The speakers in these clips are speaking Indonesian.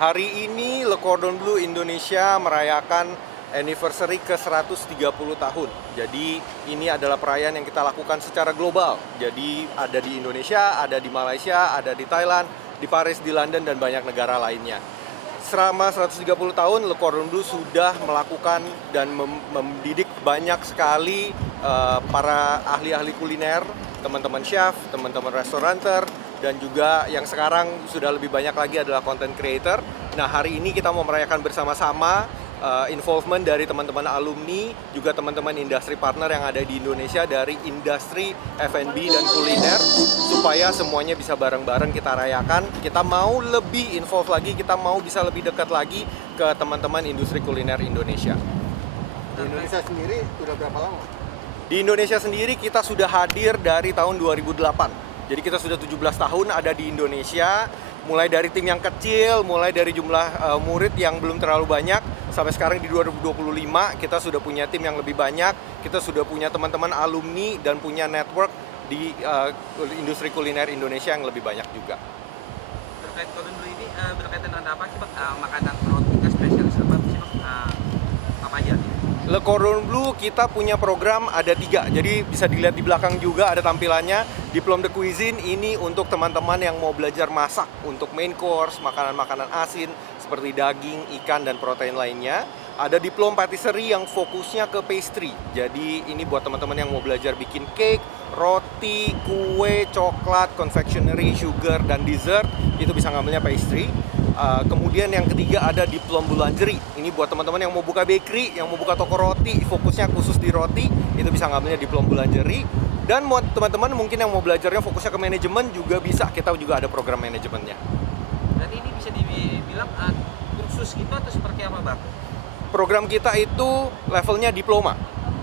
Hari ini Le Cordon Bleu Indonesia merayakan anniversary ke 130 tahun. Jadi ini adalah perayaan yang kita lakukan secara global. Jadi ada di Indonesia, ada di Malaysia, ada di Thailand, di Paris, di London, dan banyak negara lainnya. Selama 130 tahun, Le Cordon Bleu sudah melakukan dan mendidik banyak sekali para ahli-ahli kuliner, teman-teman chef, teman-teman restauranter, dan juga yang sekarang sudah lebih banyak lagi adalah content creator. Nah, hari ini kita mau merayakan bersama-sama involvement dari teman-teman alumni, juga teman-teman industri partner yang ada di Indonesia dari industri F&B dan kuliner, supaya semuanya bisa bareng-bareng kita rayakan. Kita mau lebih involve lagi, kita mau bisa lebih dekat lagi ke teman-teman industri kuliner Indonesia. Di Indonesia sendiri udah berapa lama? Di Indonesia sendiri kita sudah hadir dari tahun 2008. Jadi kita sudah 17 tahun ada di Indonesia, mulai dari tim yang kecil, mulai dari jumlah murid yang belum terlalu banyak, sampai sekarang di 2025 kita sudah punya tim yang lebih banyak, kita sudah punya teman-teman alumni dan punya network di industri kuliner Indonesia yang lebih banyak juga. Terkait Cordon Bleu ini berkaitan dengan apa sih Bang? Makanan rotinya spesialis apa sih Bang? Apa aja? Le Cordon Bleu kita punya program ada 3, jadi bisa dilihat di belakang juga ada tampilannya. Diplom de Cuisine ini untuk teman-teman yang mau belajar masak untuk main course, makanan-makanan asin seperti daging, ikan, dan protein lainnya. Ada Diplom Patisserie yang fokusnya ke pastry, jadi ini buat teman-teman yang mau belajar bikin cake, roti, kue, coklat, confectionery, sugar, dan dessert, itu bisa ngambilnya pastry. Kemudian yang ketiga ada Diplom Boulangerie. Ini buat teman-teman yang mau buka bakery, yang mau buka toko roti, fokusnya khusus di roti, itu bisa ngambilnya Diplom Boulangerie. Dan buat teman-teman mungkin yang mau belajarnya fokusnya ke manajemen juga bisa, kita juga ada program manajemennya. Berarti ini bisa dibilang kursus gitu atau seperti apa Bang? Program kita itu levelnya diploma.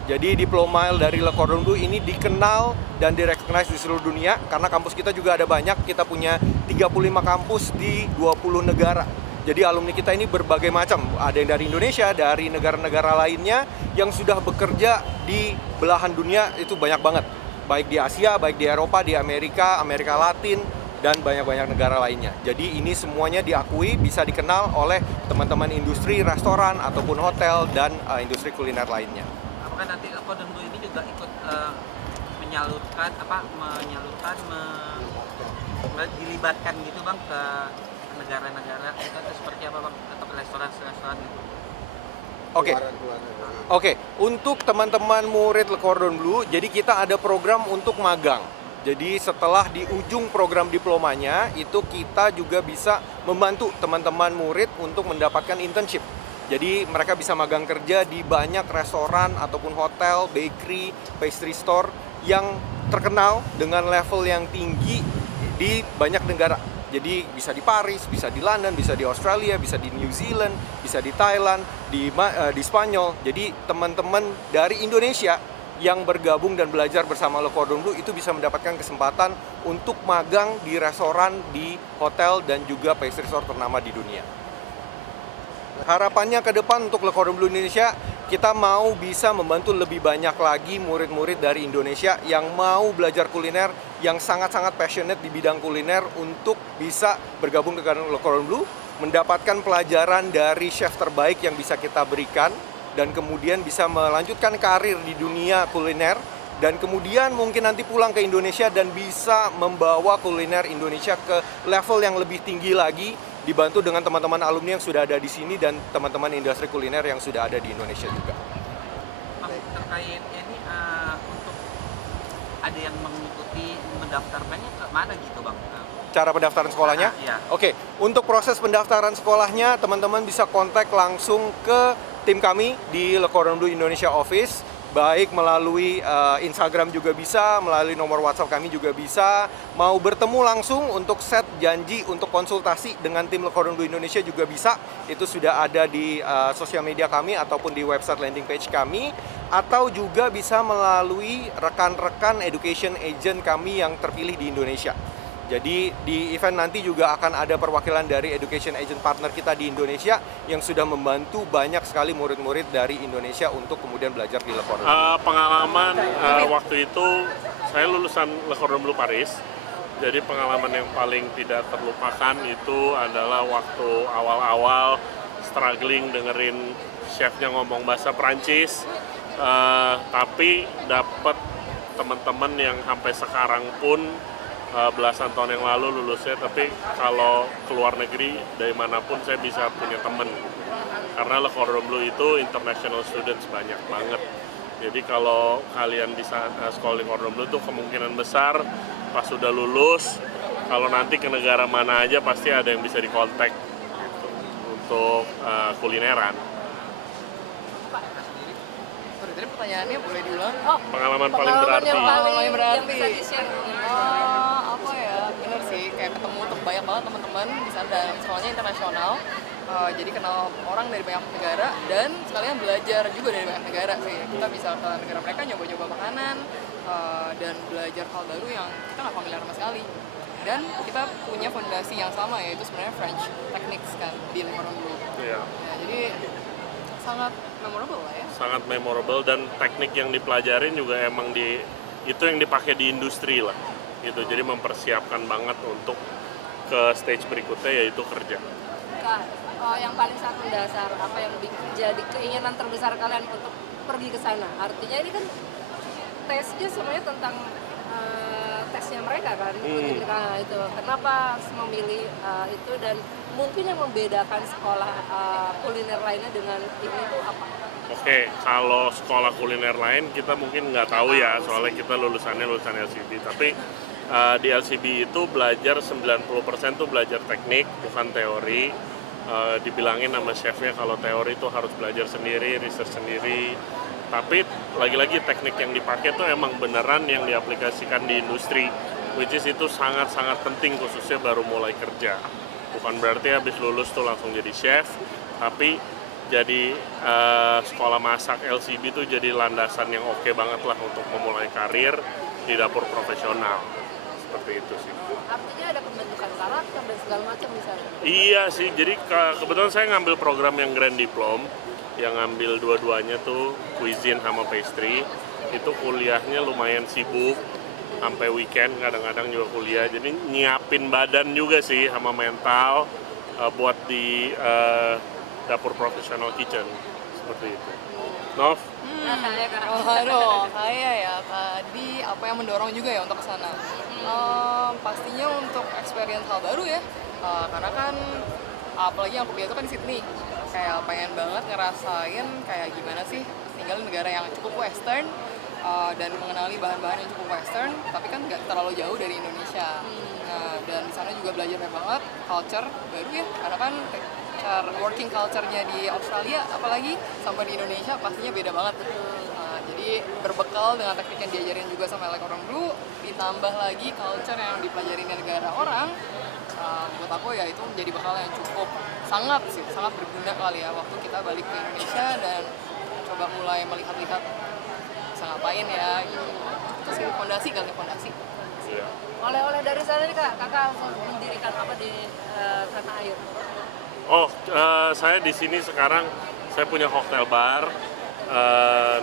Jadi diploma dari Le Cordon Bleu ini dikenal dan direcognize di seluruh dunia karena kampus kita juga ada banyak. Kita punya 35 kampus di 20 negara. Jadi alumni kita ini berbagai macam. Ada yang dari Indonesia, dari negara-negara lainnya yang sudah bekerja di belahan dunia itu banyak banget. Baik di Asia, baik di Eropa, di Amerika, Amerika Latin, dan banyak-banyak negara lainnya. Jadi ini semuanya diakui, bisa dikenal oleh teman-teman industri, restoran, ataupun hotel, dan industri kuliner lainnya. Apakah nanti Le Cordon Bleu ini juga ikut dilibatkan gitu Bang ke negara-negara itu atau seperti apa Bang? Atau ke restoran-restoran gitu? Oke. Untuk teman-teman murid Le Cordon Bleu, jadi kita ada program untuk magang. Jadi setelah di ujung program diplomanya, itu kita juga bisa membantu teman-teman murid untuk mendapatkan internship. Jadi mereka bisa magang kerja di banyak restoran ataupun hotel, bakery, pastry store yang terkenal dengan level yang tinggi di banyak negara. Jadi bisa di Paris, bisa di London, bisa di Australia, bisa di New Zealand, bisa di Thailand, di Spanyol. Jadi teman-teman dari Indonesia yang bergabung dan belajar bersama Le Cordon Bleu itu bisa mendapatkan kesempatan untuk magang di restoran, di hotel, dan juga pastry store ternama di dunia. Harapannya ke depan untuk Le Cordon Bleu Indonesia, kita mau bisa membantu lebih banyak lagi murid-murid dari Indonesia yang mau belajar kuliner, yang sangat-sangat passionate di bidang kuliner untuk bisa bergabung dengan Le Cordon Bleu, mendapatkan pelajaran dari chef terbaik yang bisa kita berikan, dan kemudian bisa melanjutkan karir di dunia kuliner, dan kemudian mungkin nanti pulang ke Indonesia dan bisa membawa kuliner Indonesia ke level yang lebih tinggi lagi, dibantu dengan teman-teman alumni yang sudah ada di sini dan teman-teman industri kuliner yang sudah ada di Indonesia juga. Terkait ini untuk ada yang mengikuti mendaftarkannya ke mana gitu Bang? Cara pendaftaran sekolahnya? Iya. Oke, untuk proses pendaftaran sekolahnya teman-teman bisa kontak langsung ke tim kami di Le Cordon Bleu Indonesia Office, baik melalui Instagram juga bisa, melalui nomor WhatsApp kami juga bisa. Mau bertemu langsung untuk set janji untuk konsultasi dengan tim Le Cordon Bleu Indonesia juga bisa. Itu sudah ada di sosial media kami ataupun di website landing page kami, atau juga bisa melalui rekan-rekan education agent kami yang terpilih di Indonesia. Jadi di event nanti juga akan ada perwakilan dari education agent partner kita di Indonesia yang sudah membantu banyak sekali murid-murid dari Indonesia untuk kemudian belajar di Le Cordon Bleu. Pengalaman waktu itu saya lulusan Le Cordon Bleu Paris. Jadi pengalaman yang paling tidak terlupakan itu adalah waktu awal-awal struggling dengerin chefnya ngomong bahasa Prancis, tapi dapat teman-teman yang sampai sekarang pun belasan tahun yang lalu lulusnya, tapi kalau keluar negeri dari manapun saya bisa punya teman. Karena Le Cordon Bleu itu international students banyak banget. Jadi kalau kalian bisa sekolah di Cordon Bleu tuh kemungkinan besar pas sudah lulus, kalau nanti ke negara mana aja pasti ada yang bisa dikontak gitu, untuk kulineran. Sorry, tadi pertanyaannya boleh diulang? Pengalaman paling berarti. Paling berarti. yang bisa di-share. Apa ya, bener sih, kayak ketemu banyak banget teman-teman di sana dan sekolahnya internasional. Jadi kenal orang dari banyak negara dan sekalian belajar juga dari banyak negara sih. Kita bisa ke negara mereka nyoba-nyoba makanan dan belajar hal baru yang kita nggak familiar sama sekali. Dan kita punya fondasi yang sama, yaitu sebenarnya French techniques kan di Le Cordon Bleu. Iya. Ya, jadi sangat memorable lah ya. Sangat memorable, dan teknik yang dipelajarin juga emang itu yang dipakai di industri lah gitu. Jadi mempersiapkan banget untuk ke stage berikutnya, yaitu kerja. Kak, yang paling sangat mendasar, apa yang jadi keinginan terbesar kalian untuk pergi ke sana? Artinya ini kan tesnya semuanya tentang tesnya mereka kan. Nah, itu kenapa memilih itu, dan mungkin yang membedakan sekolah kuliner lainnya dengan ini tuh apa? Oke, kalau sekolah kuliner lain kita mungkin nggak tahu ya, soalnya kita lulusan LCB. Tapi di LCB itu belajar 90% tuh belajar teknik, bukan teori. Dibilangin sama chefnya kalau teori itu harus belajar sendiri, research sendiri. Tapi lagi-lagi teknik yang dipakai tuh emang beneran yang diaplikasikan di industri, which is itu sangat-sangat penting khususnya baru mulai kerja. Bukan berarti habis lulus tuh langsung jadi chef, tapi jadi sekolah masak LCB tuh jadi landasan yang oke banget lah untuk memulai karir di dapur profesional. Seperti itu sih. Artinya ada pembentukan karakter dan segala macam misalnya. Iya sih, jadi kebetulan saya ngambil program yang Grand Diplom, yang ngambil dua-duanya tuh cuisine sama pastry. Itu kuliahnya lumayan sibuk, sampai weekend kadang-kadang juga kuliah. Jadi nyiapin badan juga sih sama mental buat di dapur profesional kitchen, seperti itu. Nov? Aduh, saya ya tadi apa yang mendorong juga ya untuk kesana. Pastinya untuk experience hal baru ya, karena kan apalagi yang aku lihat itu kan di Sydney, kayak pengen banget ngerasain kayak gimana sih tinggal di negara yang cukup western dan mengenali bahan-bahan yang cukup western, tapi kan nggak terlalu jauh dari Indonesia. Nah, dan di sana juga belajar banget culture baru ya, karena kan working culture-nya di Australia apalagi sama di Indonesia pastinya beda banget. Jadi berbekal dengan teknik yang diajarin juga sama Le Cordon Bleu, ditambah lagi culture yang dipelajari di negara orang, buat aku ya itu menjadi bekal yang cukup sangat berguna kali ya waktu kita balik ke Indonesia dan coba mulai melihat-lihat bisa ngapain ya gitu. Terus fondasi. Iya. Oleh-oleh dari sana nih Kak, kakak mendirikan apa di tanah air? Saya di sini sekarang saya punya cocktail bar,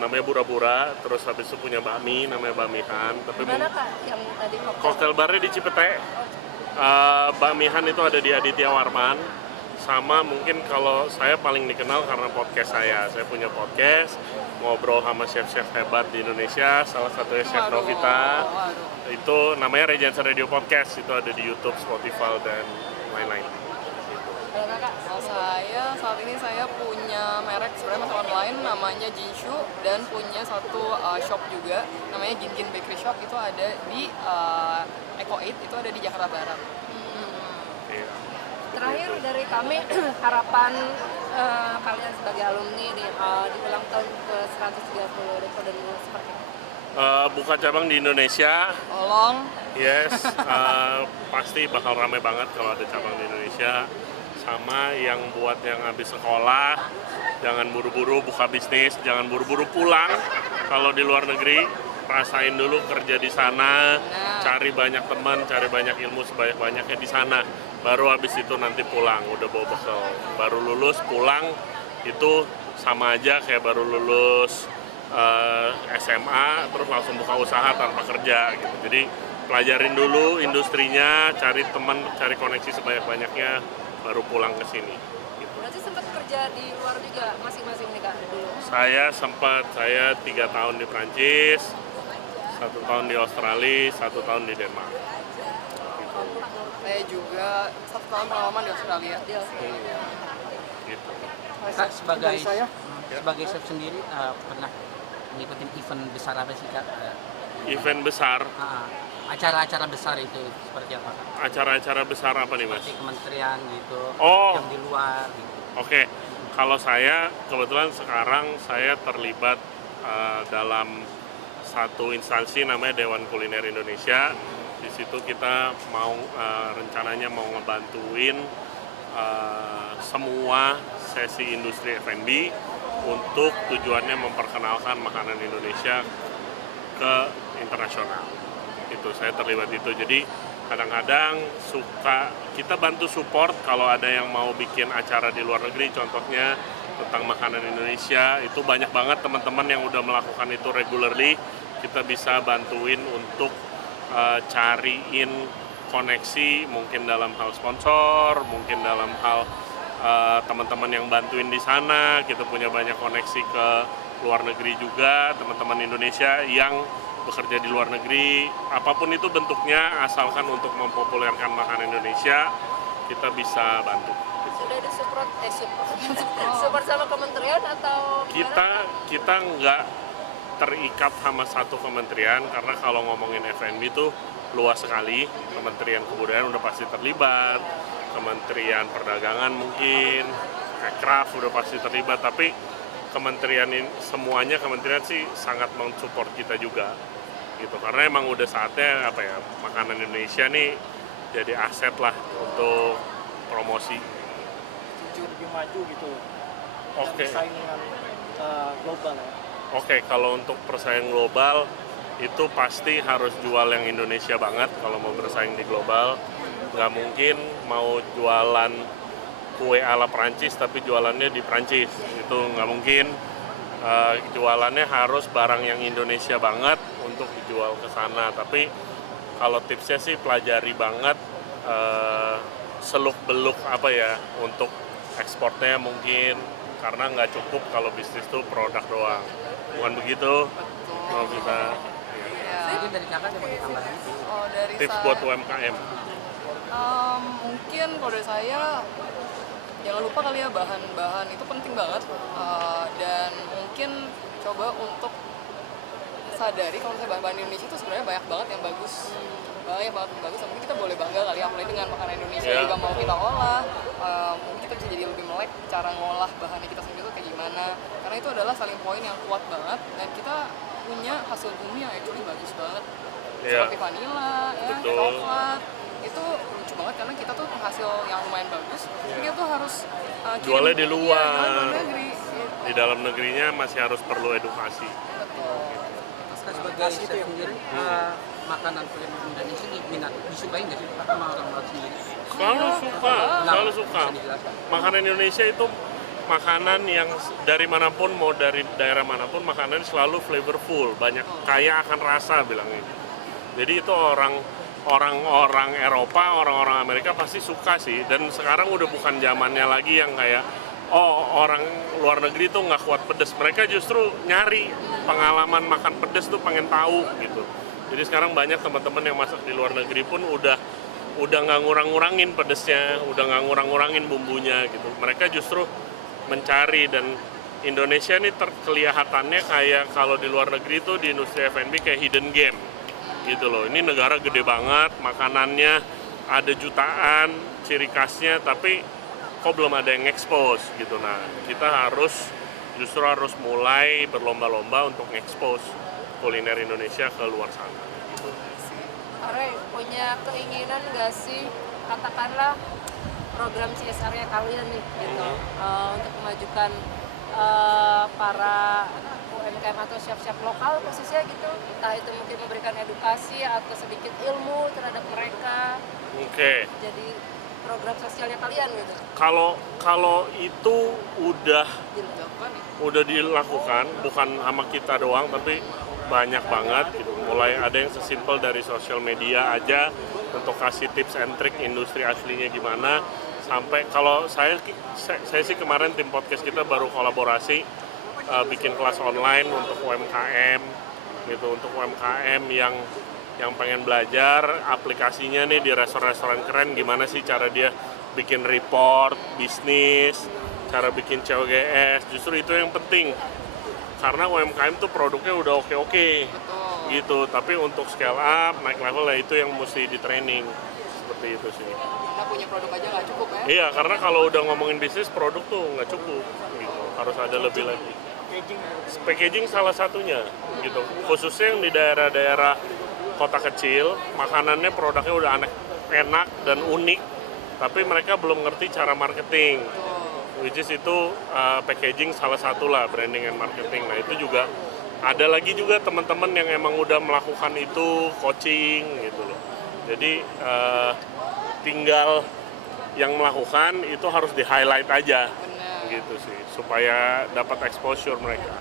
namanya Bura-Bura, terus habis itu punya bakmi namanya Bakmihan. Tapi Gimana Kak yang tadi cocktail barnya di Cipete, Bakmihan itu ada di Aditya Warman. Sama mungkin kalau saya paling dikenal karena podcast saya punya podcast ngobrol sama chef-chef hebat di Indonesia, salah satunya Chef Novita. Itu namanya Regency Radio Podcast, itu ada di YouTube, Spotify dan lain-lain. Kalau Kakak? Kalau saya saat ini saya punya merek sebenarnya masuk online namanya Jinshu, dan punya satu shop juga namanya Gin Bakery Shop, itu ada di Eco 8, itu ada di Jakarta Barat. Iya. Terakhir dari kami, harapan kalian sebagai alumni di ulang tahun ke 130 Le Cordon Bleu seperti apa? Buka cabang di Indonesia, Tolong. yes, pasti bakal rame banget kalau ada cabang di Indonesia. Sama yang buat yang habis sekolah, jangan buru-buru buka bisnis, jangan buru-buru pulang. Kalau di luar negeri, rasain dulu kerja di sana, cari banyak teman, cari banyak ilmu sebanyak-banyaknya di sana. Baru habis itu nanti pulang, udah bawa bekal. Baru lulus pulang itu sama aja kayak baru lulus SMA terus langsung buka usaha tanpa kerja gitu. Jadi pelajarin dulu industrinya, cari teman, cari koneksi sebanyak-banyaknya, baru pulang ke sini. Berarti sempat kerja di luar juga masing-masing nih Kak dulu? Saya 3 tahun di Prancis, 1 tahun di Australia, 1 tahun di Denmark. Saya juga 1 tahun pengalaman di Australia. Di Australia. Gitu. Kak, sebagai saya sebagai chef sendiri pernah ngikutin event besar apa sih Kak? Event besar, Acara-acara besar itu seperti apa Kak? acara-acara besar apa nih Mas? Seperti kementerian gitu, Oh. yang di luar gitu. Oke, kalau saya kebetulan sekarang saya terlibat dalam satu instansi namanya Dewan Kuliner Indonesia. Di situ kita mau rencananya mau ngebantuin semua sesi industri F&B untuk tujuannya memperkenalkan makanan Indonesia ke internasional. Itu saya terlibat itu. Jadi kadang-kadang kita bantu support kalau ada yang mau bikin acara di luar negeri, contohnya tentang makanan Indonesia, itu banyak banget teman-teman yang udah melakukan itu regularly. Kita bisa bantuin untuk cariin koneksi, mungkin dalam hal sponsor, mungkin dalam hal teman-teman yang bantuin di sana. Kita punya banyak koneksi ke luar negeri juga, teman-teman Indonesia yang bekerja di luar negeri, apapun itu bentuknya, asalkan untuk mempopulerkan makanan Indonesia, kita bisa bantu. Sudah disupport support sama kementerian atau Kita nggak terikat sama satu kementerian, karena kalau ngomongin F&B itu luas sekali. Kementerian Kebudayaan udah pasti terlibat, Kementerian Perdagangan mungkin, Ekraf udah pasti terlibat, tapi semuanya kementerian sih sangat mensupport kita juga gitu, karena emang udah saatnya makanan Indonesia nih jadi aset lah untuk promosi. Lebih maju gitu. Oke. Bersaing dengan global ya. Oke, kalau untuk persaingan global itu pasti harus jual yang Indonesia banget kalau mau bersaing di global. Nggak mungkin mau jualan kue ala Prancis tapi jualannya di Prancis, itu nggak mungkin. Jualannya harus barang yang Indonesia banget untuk dijual ke sana. Tapi kalau tipsnya sih pelajari banget seluk-beluk untuk ekspornya mungkin, karena nggak cukup kalau bisnis tuh produk doang, bukan begitu? Kalau kita Mungkin dari Kakak ada mau tambahan? Oh, dari tips saya, buat UMKM. mungkin kalau dari saya jangan lupa kali ya, bahan-bahan itu penting banget. Dan mungkin coba untuk sadari kalau misalnya bahan-bahan Indonesia itu sebenarnya banyak banget yang bagus. Banyak banget yang bagus, mungkin kita boleh bangga kali ya, apalagi dengan makanan Indonesia juga mau kita olah. Mungkin kita bisa jadi lebih melek cara ngolah bahannya kita sendiri itu kayak gimana, karena itu adalah selling point yang kuat banget, dan kita punya hasil bumi yang actually bagus banget. Seperti vanilla, Betul. coklat, itu lucu banget karena kita tuh penghasil yang lumayan bagus. Tapi kita tuh harus Jualnya di luar. jualnya di luar negeri. Di dalam negerinya masih harus perlu edukasi. Betul. Terus sebagai chef sendiri, makanan kuliner Indonesia diminat, disukai nggak sih Pak sama orang-orang sendiri? Selalu suka. Bisa dijelaskan? Makanan Indonesia itu makanan yang dari manapun, mau dari daerah manapun, makanan selalu flavorful, banyak kaya akan rasa bilangnya. Jadi itu orang-orang Eropa, orang-orang Amerika pasti suka sih. Dan sekarang udah bukan zamannya lagi yang kayak orang luar negeri tuh nggak kuat pedes. Mereka justru nyari pengalaman makan pedes tuh, pengen tahu gitu. Jadi sekarang banyak teman-teman yang masak di luar negeri pun udah nggak ngurang-ngurangin pedesnya, udah nggak ngurang-ngurangin bumbunya gitu. Mereka justru mencari, dan Indonesia ini kelihatannya kayak kalau di luar negeri tuh di industri F&B kayak hidden game gitu loh. Ini negara gede banget, makanannya ada jutaan, ciri khasnya, tapi kok belum ada yang expose gitu. Nah, kita justru harus mulai berlomba-lomba untuk expose kuliner Indonesia ke luar sana gitu. Are punya keinginan nggak sih, katakanlah program CSR-nya kalian nih gitu, untuk memajukan para UMKM atau chef-chef lokal khususnya gitu, entah itu mungkin memberikan edukasi atau sedikit ilmu terhadap mereka, Oke. jadi program sosialnya kalian gitu. Kalau itu udah Dilakukan nih. dilakukan, bukan sama kita doang, tapi banyak banget gitu. Mulai ada yang sesimpel dari sosial media aja untuk kasih tips and trick industri aslinya gimana, sampai kalau saya sih kemarin tim podcast kita baru kolaborasi bikin kelas online untuk UMKM gitu, untuk UMKM yang pengen belajar aplikasinya nih di restoran-restoran keren, gimana sih cara dia bikin report bisnis, cara bikin COGS. Justru itu yang penting, karena UMKM tuh produknya udah oke-oke gitu, tapi untuk scale up, naik level ya itu yang mesti di training, seperti itu sih. Kita punya produk aja nggak cukup ya. Iya, karena kalau udah ngomongin bisnis, produk tuh nggak cukup gitu, harus ada lebih lagi. Packaging salah satunya gitu, khususnya yang di daerah-daerah kota kecil, makanannya produknya udah enak dan unik, tapi mereka belum ngerti cara marketing, which is itu packaging salah satu lah, branding and marketing. Nah itu juga ada lagi juga teman-teman yang emang udah melakukan itu, coaching gitu loh. Jadi tinggal yang melakukan itu harus di highlight aja gitu sih, supaya dapat exposure mereka.